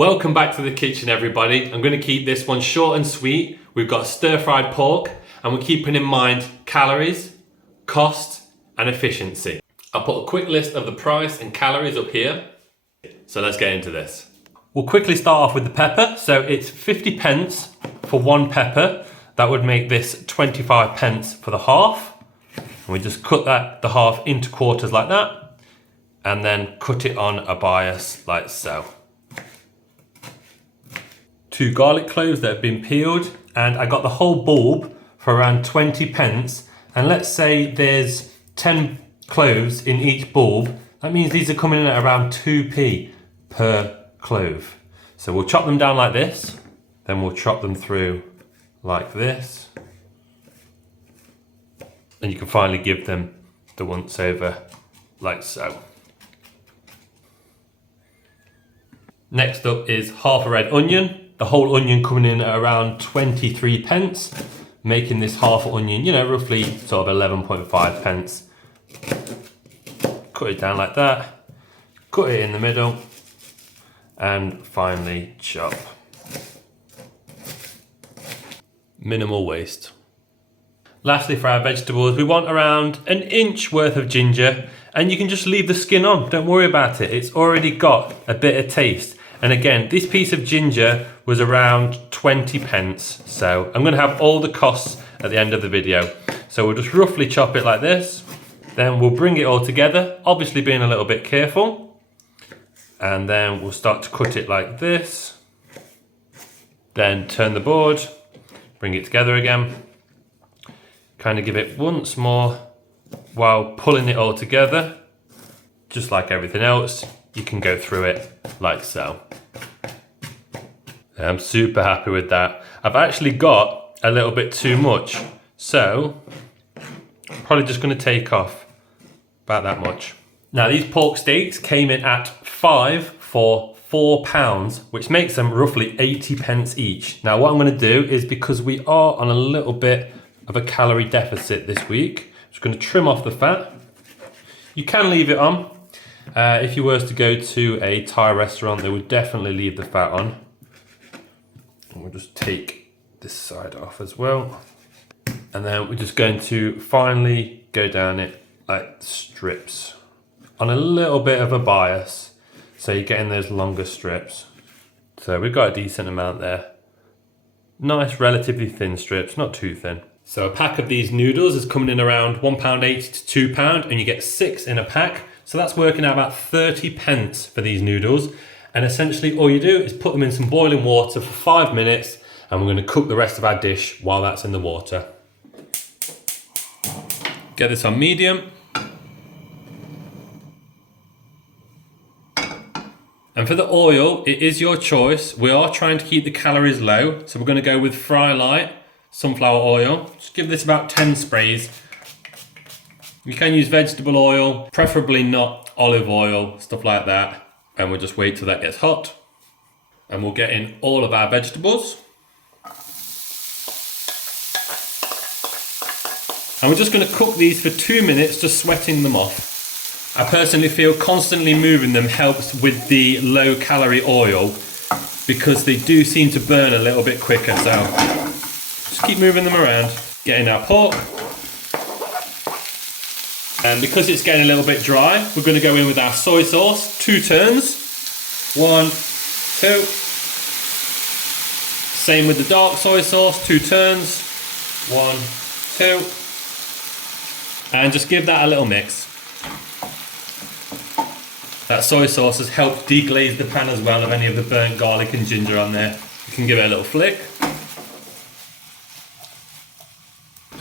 Welcome back to the kitchen, everybody. I'm going to keep this one short and sweet. We've got stir-fried pork and we're keeping in mind calories, cost and efficiency. I'll put a quick list of the price and calories up here. So let's get into this. We'll quickly start off with the pepper. So it's 50 pence for one pepper. That would make this 25 pence for the half. And we just cut the half into quarters like that and then cut it on a bias like so. 2 garlic cloves that have been peeled, and I got the whole bulb for around 20 pence. And let's say there's 10 cloves in each bulb. That means these are coming in at around 2p per clove. So we'll chop them down like this, then we'll chop them through like this. And you can finally give them the once over like so. Next up is half a red onion. The whole onion coming in at around 23 pence, making this half onion, roughly sort of 11.5 pence. Cut it down like that, cut it in the middle, and finally chop. Minimal waste. Lastly, for our vegetables, we want around an inch worth of ginger, and you can just leave the skin on, don't worry about it. It's already got a bit of taste. And again, this piece of ginger was around 20 pence. So I'm gonna have all the costs at the end of the video. So we'll just roughly chop it like this. Then we'll bring it all together, obviously being a little bit careful. And then we'll start to cut it like this. Then turn the board, bring it together again. Kind of give it once more while pulling it all together. Just like everything else, you can go through it like so. I'm super happy with that. I've actually got a little bit too much, so I'm probably just going to take off about that much. Now these pork steaks came in at 5 for £4, which makes them roughly 80 pence each. Now what I'm going to do is, because we are on a little bit of a calorie deficit this week, I'm just going to trim off the fat. You can leave it on. If you were to go to a Thai restaurant, they would definitely leave the fat on. And we'll just take this side off as well. And then we're just going to finally go down it like strips on a little bit of a bias. So you're getting those longer strips. So we've got a decent amount there. Nice, relatively thin strips, not too thin. So a pack of these noodles is coming in around £1.80 to £2, and you get 6 in a pack. So that's working out about 30 pence for these noodles. And essentially all you do is put them in some boiling water for 5 minutes, and we're going to cook the rest of our dish while that's in the water. Get this on medium. And for the oil, it is your choice. We are trying to keep the calories low, so we're going to go with Fry Light sunflower oil. Just give this about 10 sprays. You can use vegetable oil, preferably not olive oil, stuff like that. And we'll just wait till that gets hot. And we'll get in all of our vegetables. And we're just going to cook these for 2 minutes, just sweating them off. I personally feel constantly moving them helps with the low calorie oil, because they do seem to burn a little bit quicker. So just keep moving them around. Get in our pork. And because it's getting a little bit dry, we're going to go in with our soy sauce, 2 turns. 1, 2. Same with the dark soy sauce, 2 turns. 1, 2. And just give that a little mix. That soy sauce has helped deglaze the pan as well of any of the burnt garlic and ginger on there. You can give it a little flick.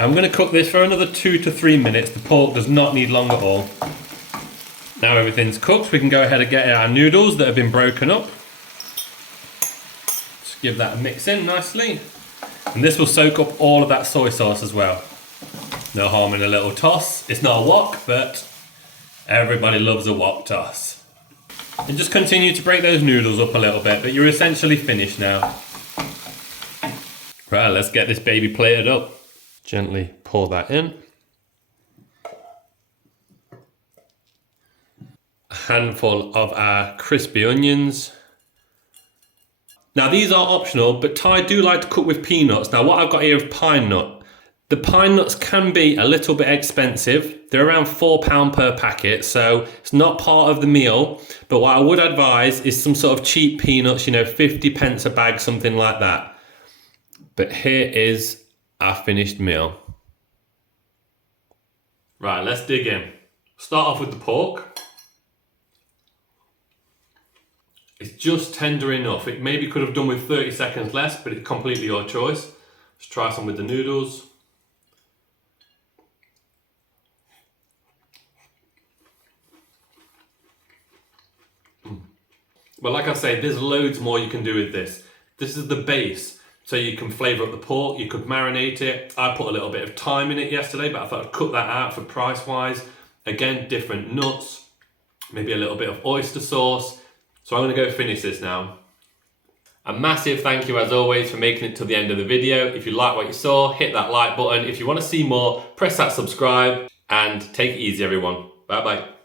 I'm going to cook this for another 2 to 3 minutes. The pork does not need long at all. Now everything's cooked, we can go ahead and get our noodles that have been broken up. Just give that a mix in nicely. And this will soak up all of that soy sauce as well. No harm in a little toss. It's not a wok, but everybody loves a wok toss. And just continue to break those noodles up a little bit, but you're essentially finished now. Right, let's get this baby plated up. Gently pour that in. A handful of our crispy onions. Now these are optional, but Thai do like to cook with peanuts. Now what I've got here is pine nut. The pine nuts can be a little bit expensive. They're around £4 per packet, so it's not part of the meal. But what I would advise is some sort of cheap peanuts, 50 pence a bag, something like that. But here is our finished meal. Right, let's dig in. Start off with the pork. It's just tender enough. It maybe could have done with 30 seconds less, but it's completely your choice. Let's try some with the noodles. But like I say, there's loads more you can do with this. This is the base, so you can flavour up the pork, you could marinate it. I put a little bit of thyme in it yesterday, but I thought I'd cut that out for price-wise. Again, different nuts, maybe a little bit of oyster sauce. So I'm gonna go finish this now. A massive thank you as always for making it to the end of the video. If you like what you saw, hit that like button. If you wanna see more, press that subscribe, and take it easy everyone. Bye bye.